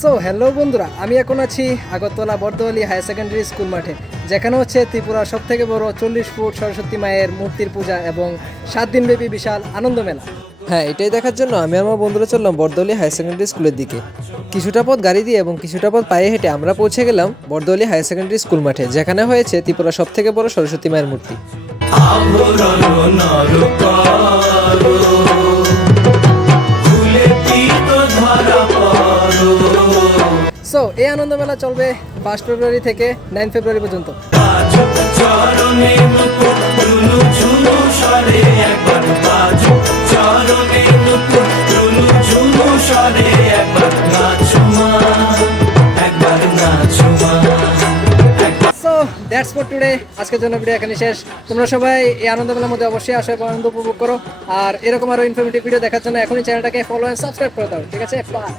So hello বন্ধুরা, আমি এখন আছি Agartala Bordowali higher secondary school মাঠে, যেখানে হচ্ছে ত্রিপুরার সব থেকে বড় 40 ফুট সরস্বতী মায়ের মূর্তির পূজা এবং 7 দিনব্যাপী বিশাল আনন্দ মেলা। হ্যাঁ, এটাই দেখার জন্য আমি আমার বন্ধুরা চললাম বর্দোয়ালি হায়ার সেকেন্ডারি স্কুলের দিকে। কিছুটা পথ গাড়ি দিয়ে এবং কিছুটা পথ পায়ে হেঁটে আমরা পৌঁছে গেলাম বর্দোয়ালি হায়ার সেকেন্ডারি স্কুল মাঠে, যেখানে হয়েছে ত্রিপুরার সব থেকে বড় সরস্বতী মায়ের মূর্তি। সো এই আনন্দ মেলা চলবে 5 ফেব্রুয়ারি থেকে 9 ফেব্রুয়ারি পর্যন্ত। So that's for today. আজকের জন্য ভিডিও এখানে শেষ। তোমরা সবাই এই আনন্দ মেলার মধ্যে অবশ্যই আসো এবং আনন্দ উপভোগ করো। আর এরকম আরো ইনফরমেটিভ ভিডিও দেখার জন্য এখনই চ্যানেলটাকে ফলো এন্ড সাবস্ক্রাইব করে দাও। ঠিক আছে, বাই।